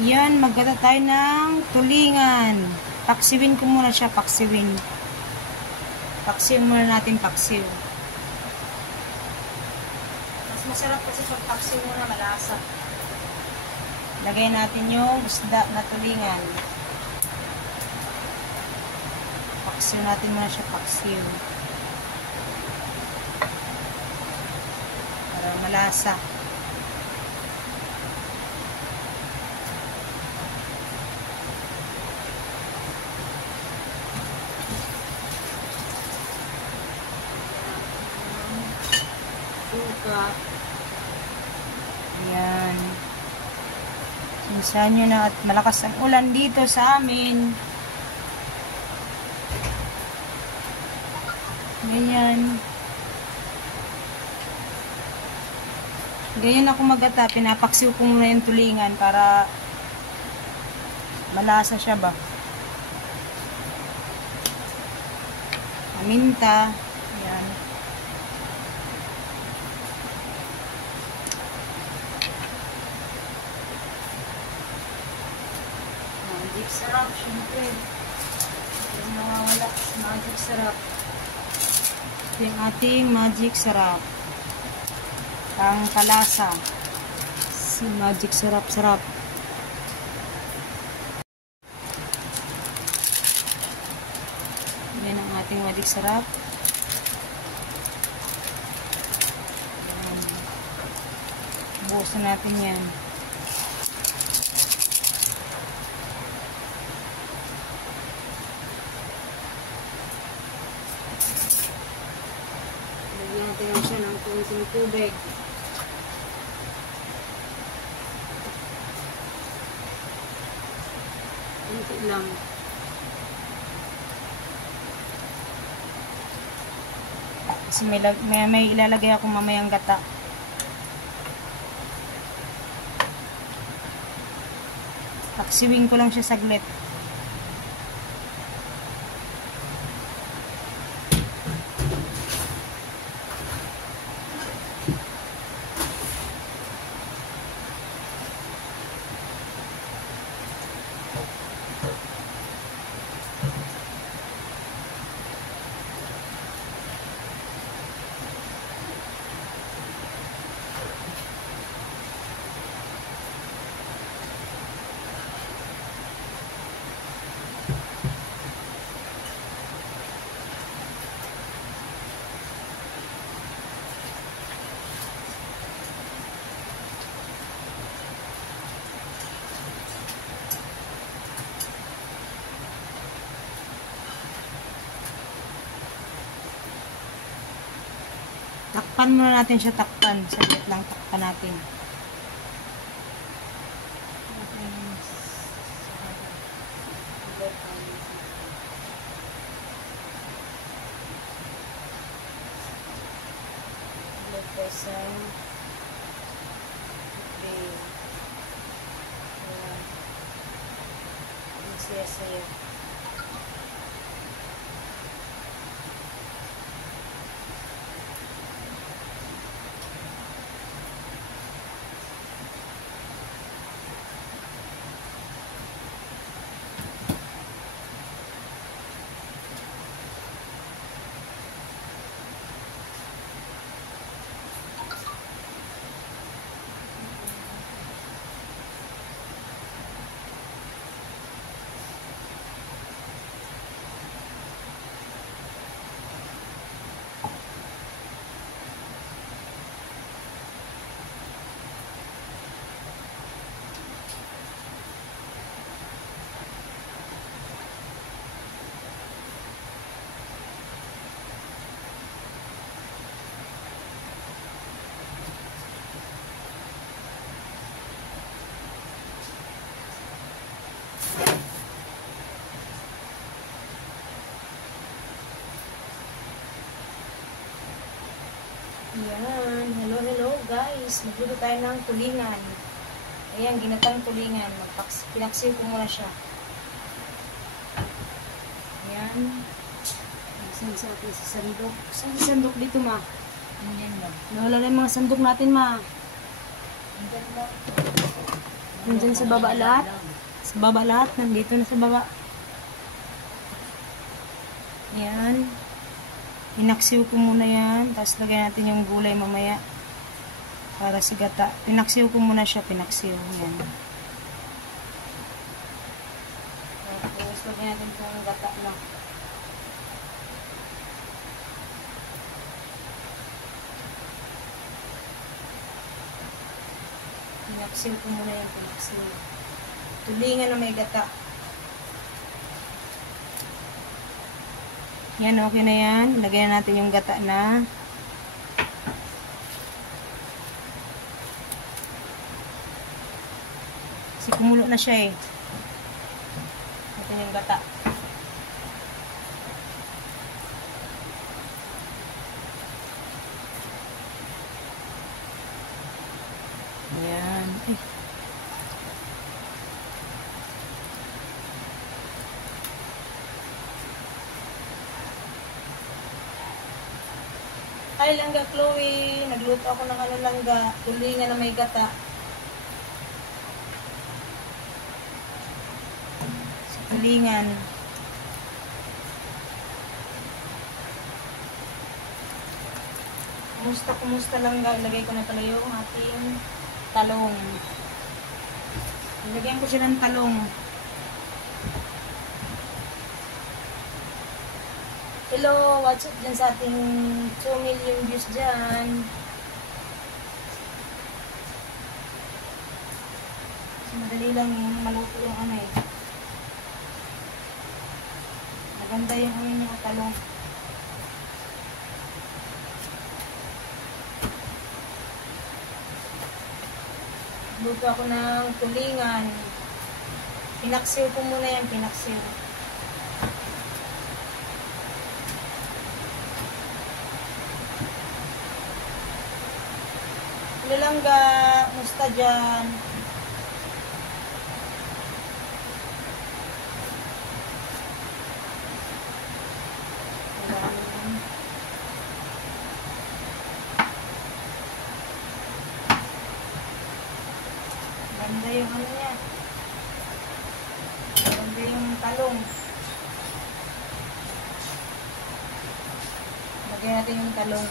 Yan, maggata tayo ng tulingan. Paksiwin ko muna siya, paksiwin. Paksiwin muna natin, paksiw. Mas masarap kasi pag paksiw muna, malasa. Lagay natin yung isda na tulingan. Paksiw natin muna siya, paksiw. Para malasa. Suka. Ayan. Sinsahan nyo na at malakas ang ulan dito sa amin. Ganyan. Ganyan ako magata. Pinapaksiw ko muna yung tulingan para malasa siya ba. Paminta. Ayan. Magic sarap, syempre. Yung nawawala sa magic sarap. Ito yung ating magic sarap. Ang kalasa. Si magic sarap-sarap. Yan ang ating magic sarap. Buhusan natin yan. Lagyan natin siya ng kunting tubig. Kunti lang. Kasi may ilalagay akong mamayang gata. Paksiwin ko lang siya saglit. Takpan muna natin siya, takpan. Saglit lang takpan natin. Saya-saya. Ayan. Hello guys. Magluto tayo ng tulingan. Ayan, ginatang tulingan. Pinaksiw ko muna siya. Ayan. Saan sa atin sa sandok? Saan sa sandok dito, ma? Ayan lang. Nawala na yung mga sandok natin, ma. Ayan lang. Nandyan sa baba lahat. Sa baba lahat. Nandito na sa baba. Yan. Pinaksiw ko muna yan. Tapos lagyan natin yung gulay mamaya. Para sa gata. Pinaksiw ko muna siya. Pinaksiw. Yan. Tapos lagyan natin yung gata lang. Pinaksiw ko muna yan. Pinaksiw. Tulingan na may gata. Yan, okay na yan. Lagyan natin yung gata na. Kasi kumulo na siya eh. Ito yung gata. Yan. Hi, Langga Chloe. Nagluto ako ng langga. Tulingan na may gata. Tulingan. Kumusta Langga? Ilagay ko na pala yung ating talong. Ilagyan ko siya ng talong. Hello, what's up dyan sa ating 2 million views dyan? So, madali lang yung maluto yung ano eh. Maganda yung ano niya, talong. Luto ako ng tulingan. Pinaksiw ko muna yan, pinaksiw. Langga, musta dyan? Ganda yung ano niya. Ganda yung talong. Lagyan natin yung talong.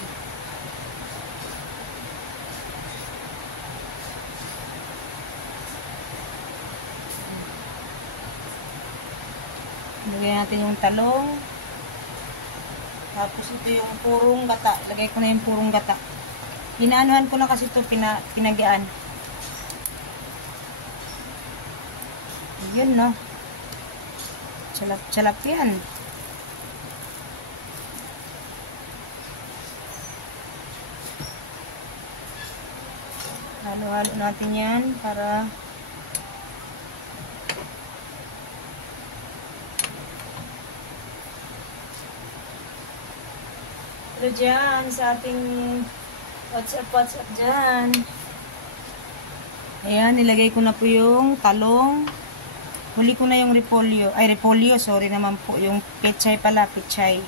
Lagyan natin yung talong. Tapos ito yung purong gata. Lagay ko na yung purong gata. Pinaanuhan ko na kasi ito, pinagaan. Yun, no? Chalap-chalap yan. Halo-halo natin yan para hello dyan sa ating WhatsApp dyan. Ayan, nilagay ko na po yung talong. Huli ko na yung repolyo. Ay, repolyo, sorry naman po. Yung pechay pala, pechay.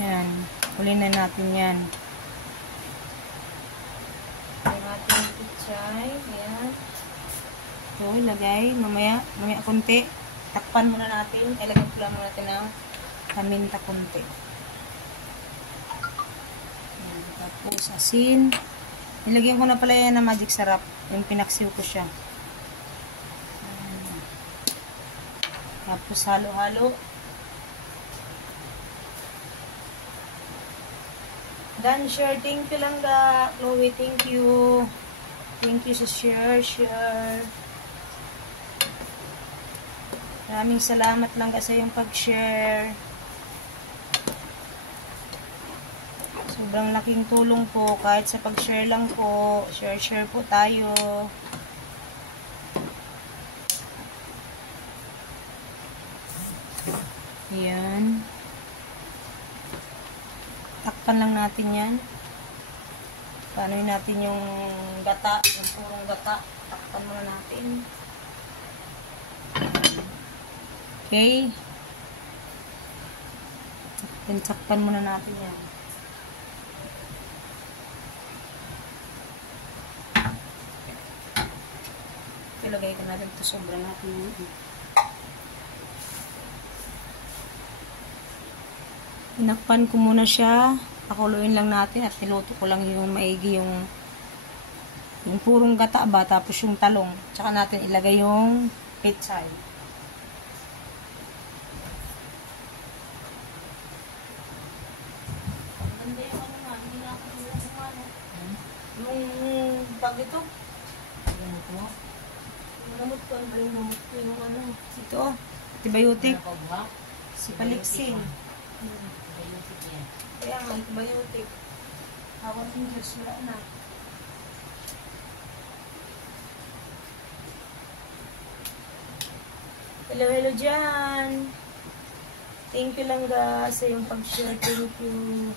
Ayan, huli na natin yan. Yung ating pechay. Ayan. So, ilagay. Mamaya konti. Takpan muna natin. Ilagay ko lang muna natin ang paminta konti. Ayan, tapos asin. Nilagyan ko na pala yan na magic sarap. Yung pinaksiw ko siya. Ayan. Tapos halo-halo. Done, share. Thank you lang ga. Chloe, thank you. Thank you sa share. Maraming salamat lang sa iyong pag-share. Sobrang laking tulong po kahit sa pag-share lang po. Share po tayo. Ayan. Takpan lang natin yan. Paanoy natin yung gata, yung purong gata. Takpan muna natin. Okay. Takpan muna natin yan. lagay ka natin ito. Sobra natin. Inakpan ko muna siya. Pakuluin lang natin at niluto ko lang yung maigi yung purong gata ba, tapos yung talong. Tsaka natin ilagay yung pechay. Yung pag ito. Yung gamot ko, ano ba yung gamot ko? Yung ano, ito, antibiotic. Si Palixin. Kaya nga, antibiotic. Hawan yung Diyos, wala na. Hello, hello dyan. Thank you lang guys sa yung pag-share. Thank you.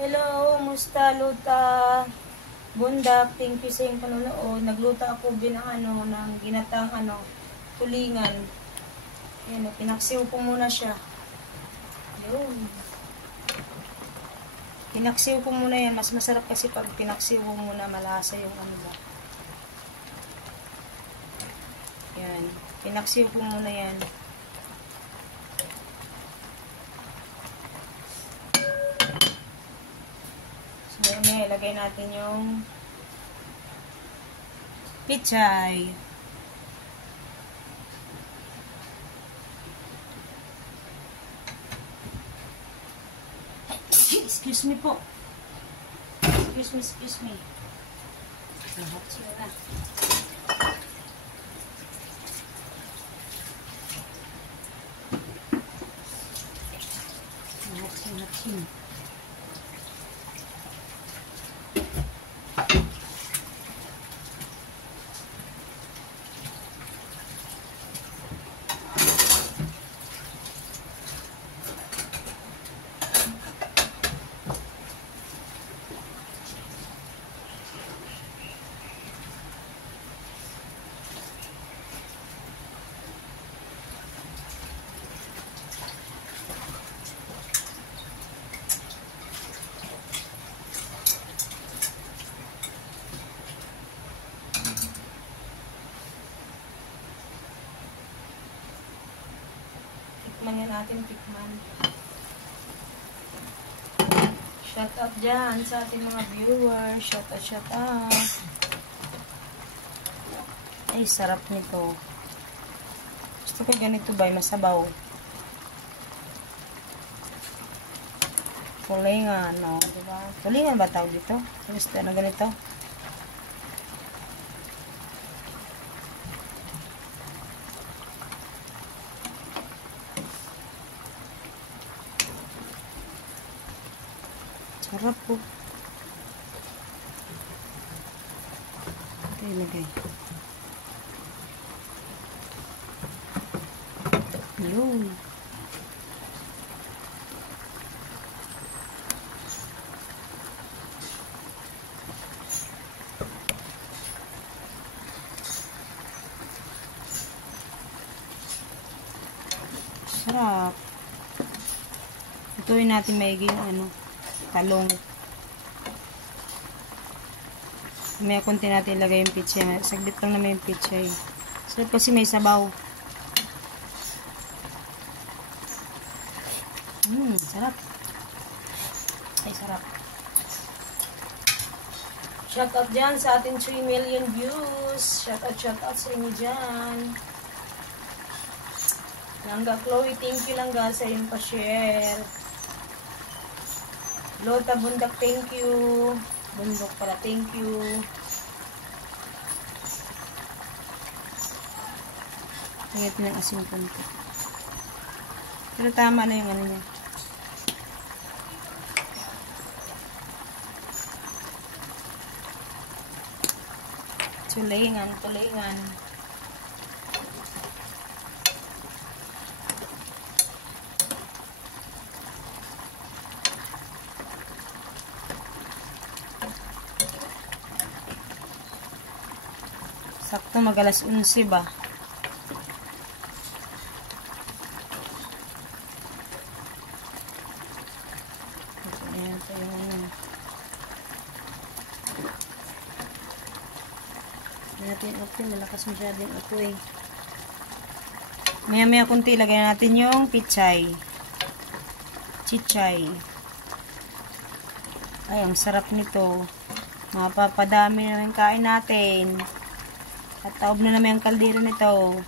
Hello, musta Luta? Bundak, thank you sa yung panonood. Nagluta ako ng ginatang tulingan. Ayan, pinaksiw ko muna siya. Yun. Pinaksiw ko muna yan. Mas masarap kasi pag pinaksiw ko muna, malasa yung ba. Yan. Pinaksiw ko muna yan. So, ngayon, ilagay natin yung pechay. Excuse me po. Excuse me. Lahat siya na. Lahat siya. Tikman yan natin, tikman. Shout out dyan sa ating mga viewers. Shout out. Ay, sarap nito. Gusto ko ganito ba, masabaw. Tulingan, no? Diba? Tulingan ba tawag dito? Gusto na ganito? Sarap po. Ito ilagay. Yun. Sarap. Ituin natin maigi yung talong. May konti natin ilagay yung pechay. Saglit lang naman yung pechay. Sarap kasi may sabaw. Sarap. Ay, sarap. Shout out dyan sa ating 3 million views. Shout out sa inyo dyan. Langga Chloe, thank you Langga sa iyong pa-share. Lota Bundak, thank you. Bundok para, thank you. Ingit ng asin konti. Pero tama na yung niya. Tulingan. Sakto mag-alas 11 ba? Natin apoy, malakas masyado yung apoy. Maya kunti, lagay natin yung pichay. Chichay. Ay, ang sarap nito. Mapapadami na yung kain natin. At taob na naman yung kaldero nito.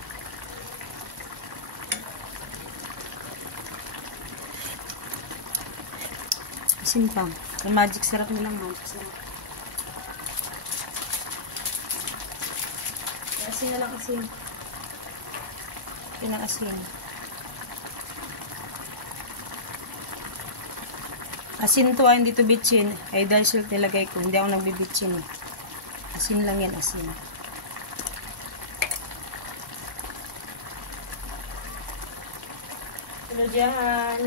Asin pa. Yung magic sarap nila, magic sarap. Asin na lang, asin. Pinakasin. Asin to, hindi to bitchin. Ay, dahil salt nilagay ko. Hindi ako nagbibitchin. Asin lang yan, asin. Pero dyan.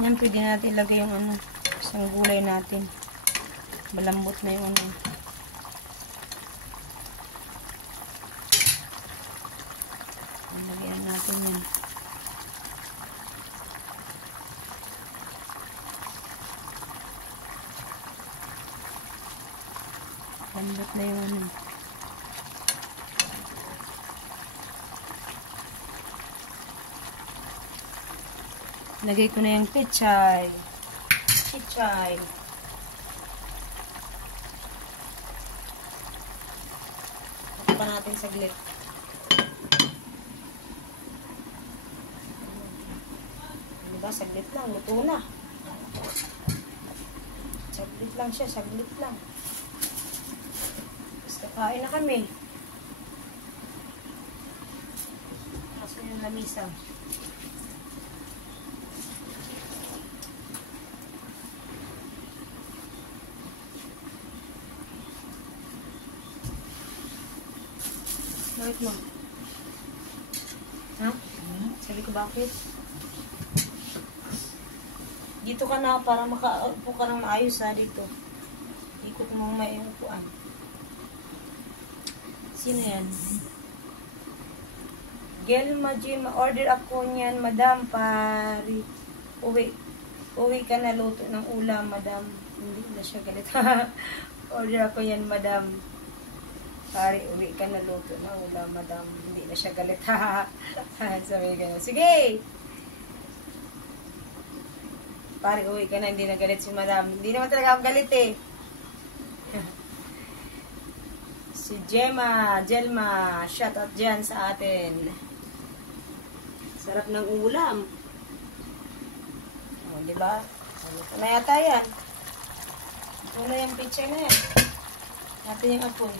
Yan, pwede natin ilagay yung ano, isang gulay natin. Malambot na yung ano. Lagyan natin yan. Lambot na yung ano. Lagay ko na yung pechay. Pechay. Ito pa natin saglit. Diba? Saglit lang. Luto na. Saglit lang siya. Saglit lang. Kain na kami. Kasi yung lamisa. Bakit mo? Ha? Sabi ko bakit? Dito ka na para makaupo ka ng maayos ha dito. Ikot mo may upuan. Sino yan? Gelma Jim, order ako niyan, madam, pari. Uwi ka na luto ng ulam, madam. Hindi na siya galit. Order ako yan, madam. Pari, uwi ka na luto ng ulam, madam. Hindi na siya galit. Sabi ka na, sige! Pari, uwi ka na, hindi na galit si madam. Hindi naman talaga ako galit eh. Si Jelma, shout out dyan sa atin. Sarap ng ulam. O, diba? Ano ko na yata yan. Ito na yung picture na yan. Natin yung apoy.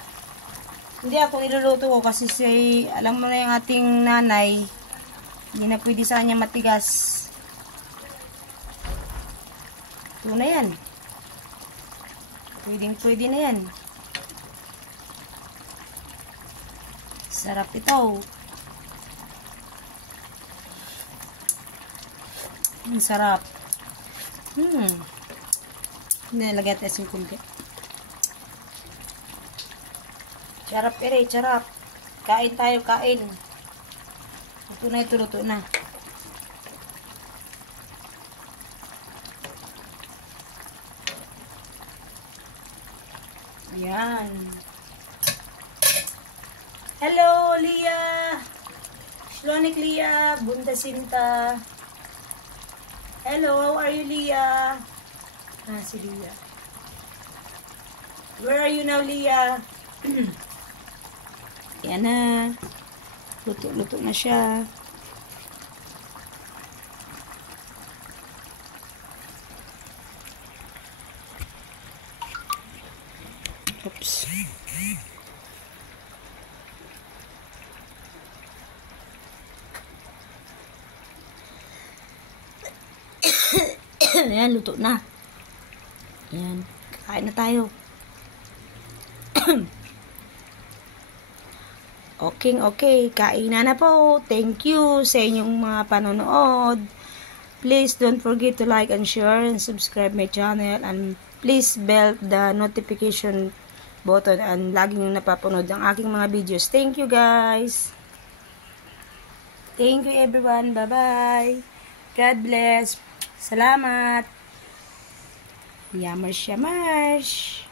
Hindi ako niluluto ko kasi alam mo na yung ating nanay, hindi na pwede sa kanya matigas. Ito na yan. Pwede na yan. Sarap ito. Ang sarap. Nilagay natin asin kunti. Charap ere, charap. Kain tayo, kain. Ito na, ito luto na. Ayan. Hello, Leah. Shlonik Leah. Bunta Sinta. Hello, how are you, Leah? Si Leah. Where are you now, Leah? Yan na. Luto na siya. Oops. Ayan, luto na. Ayan, kain na tayo. Okay, kain na po. Thank you sa inyong mga panonood. Please don't forget to like and share and subscribe my channel. And please bell the notification button and lagi nyo napapanood ang aking mga videos. Thank you guys. Thank you everyone. Bye-bye. God bless. Salamat. Yamash, yamash.